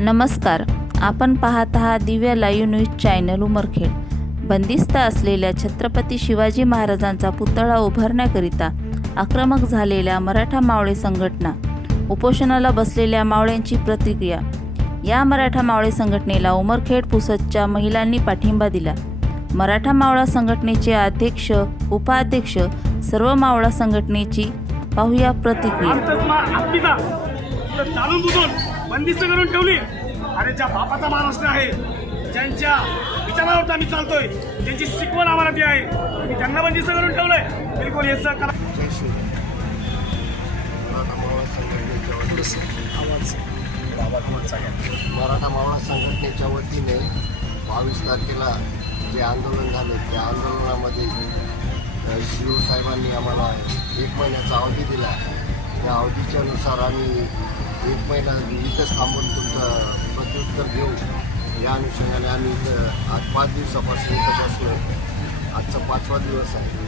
नमस्कार. आपण पाहत आहात Divya live news channel Umarkhed. बंदिस्त असलेल्या छत्रपती शिवाजी महाराजांचा पुतळा उभारण्याकरिता आक्रमक झालेल्या मराठा मावळे संघटना उपोषणाला बसलेल्या मावळ्यांची प्रतिक्रिया. या मराठा मावळे संघटनेला उमरखेड पुसदच्या महिलांनी पाठिंबा दिला. मराठा मावळा संघटनेचे अध्यक्ष उपाध्यक्ष सर्व मावळा संघटनेची पाहूया प्रतिक्रिया. बंदिस्त करून ठेवली. अरे ज्या बापाचा महाराष्ट्र आहे ज्यांच्या विचारावरती आम्ही चालतोय ज्यांची शिकवण आम्हाला ती आहे आणि त्यांना बंदिस्त करून ठेवलंय. बिलकुल हे सहकार करा मराठा मावळा संघटनेच्या वतीने मराठा वतीने बावीस तारखेला जे आंदोलन झालं त्या आंदोलनामध्ये अ, साहेबांनी आम्हाला एक महिन्याचा अवधी दिला. त्या अवधीच्यानुसार आम्ही एक महिना इथंच थांबून तुमचं प्रत्युत्तर देऊ. या अनुषंगाने आम्ही इथं आज पाच दिवसापासून इथं बसलो. आजचा पाचवा दिवस आहे.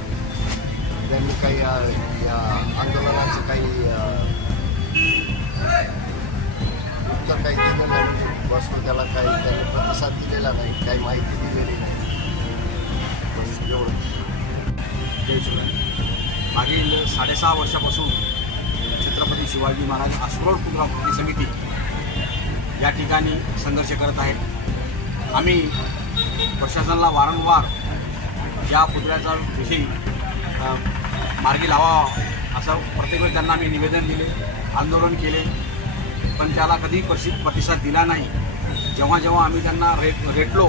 त्यांनी काही या आंदोलनाचं काही उत्तर काही दिलं नाही. बसलो त्याला काही त्यांनी प्रतिसाद दिलेला नाही. काही माहिती दिलेली नाही. बस एवढंच. मागील साडेसहा वर्षापासून शिवाजी महाराज आश्रोळ पुतळा कृती समिती या ठिकाणी संघर्ष करत आहेत. आम्ही प्रशासनाला वारंवार या पुतळ्याचा विषयी मार्गी लावावा असं प्रत्येक वेळी त्यांना आम्ही निवेदन दिले आंदोलन केले. पण त्याला कधी प्रसि प्रतिसाद दिला नाही. जेव्हा जेव्हा आम्ही त्यांना रेट रेटलो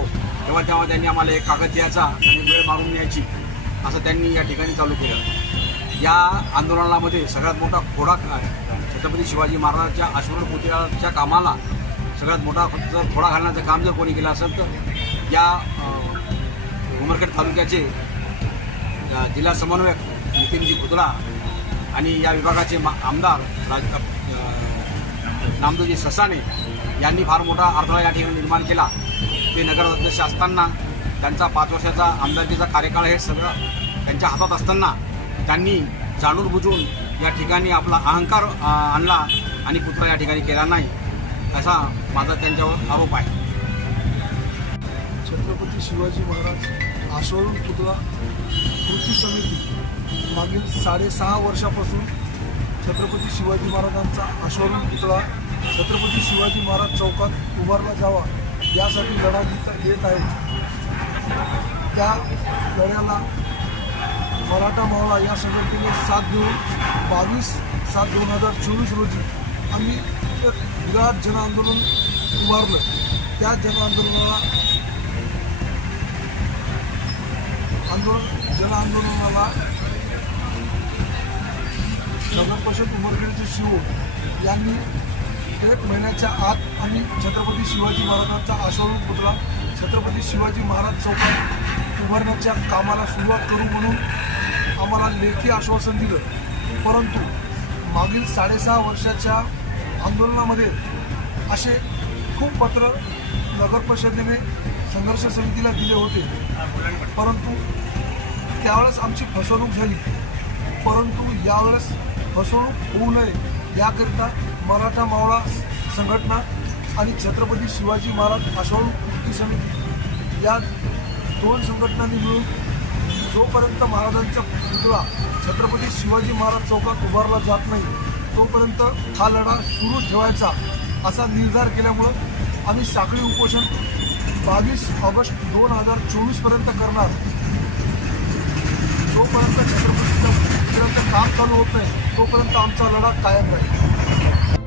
तेव्हा तेव्हा त्यांनी आम्हाला एक कागद द्यायचा आणि वेळ मारून न्यायची असं त्यांनी या ठिकाणी चालू केलं. या आंदोलनामध्ये सगळ्यात मोठा खोडा छत्रपती शिवाजी महाराजांच्या अश्वर पुतळ्याच्या कामाला सगळ्यात मोठा जर थोडा घालण्याचं काम जर कोणी केलं असेल तर या उमरखेड तालुक्याचे जिल्हा समन्वयक नितीनजी पुतळा आणि या विभागाचे मा आमदार राज नामदेवजी ससाणे यांनी फार मोठा अडथळा या ठिकाणी निर्माण केला. ते नगराध्यक्ष असताना त्यांचा पाच वर्षाचा आमदारकीचा कार्यकाळ हे सगळं त्यांच्या हातात असताना त्यांनी जाणून बुजून या ठिकाणी आपला अहंकार आणला आणि पुतळा या ठिकाणी केला नाही असा माझा त्यांच्यावर आरोप आहे. छत्रपती शिवाजी महाराज आश्वरून पुतळा कृती समिती मागील साडेसहा वर्षापासून छत्रपती शिवाजी महाराजांचा आश्वरून पुतळा छत्रपती शिवाजी महाराज चौकात उभारला जावा यासाठी लढा देत देत आहेत. त्या लढ्याला मराठा मावळा या संघटनेने साथ देऊन बावीस सात दोन हजार चोवीस रोजी आम्ही एक विराट जनआंदोलन उभारलं. त्या जनआंदोलनाला आंदोलन जन आंदोलनाला नगर परिषद उमरखेडचे शिव यांनी एक महिन्याच्या आत आम्ही छत्रपती शिवाजी महाराजांचा आश्वासन पुतळा छत्रपती शिवाजी महाराज चौकात उभारण्याच्या कामाला सुरुवात करू म्हणून आम्हाला लेखी आश्वासन दिलं. परंतु मागील साडेसहा वर्षाच्या आंदोलनामध्ये असे खूप पत्र नगर परिषदेने संघर्ष समितीला दिले होते. परंतु त्यावेळेस आमची फसवणूक झाली. परंतु यावेळेस फसवणूक होऊ नये याकरिता मराठा मावळा संघटना आणि छत्रपती शिवाजी महाराज आश्वासन कृती समिती. या दोन संघटनांनी मिळून जोपर्यंत महाराजांचा पुतळा छत्रपती शिवाजी महाराज चौकात उभारला जात नाही तोपर्यंत हा लढा सुरू ठेवायचा असा निर्धार केल्यामुळं आम्ही साखळी उपोषण बावीस ऑगस्ट दोन हजार चोवीसपर्यंत करणार. जोपर्यंत छत्रपतीचं काम चालू होत नाही तोपर्यंत आमचा लढा कायम राहील.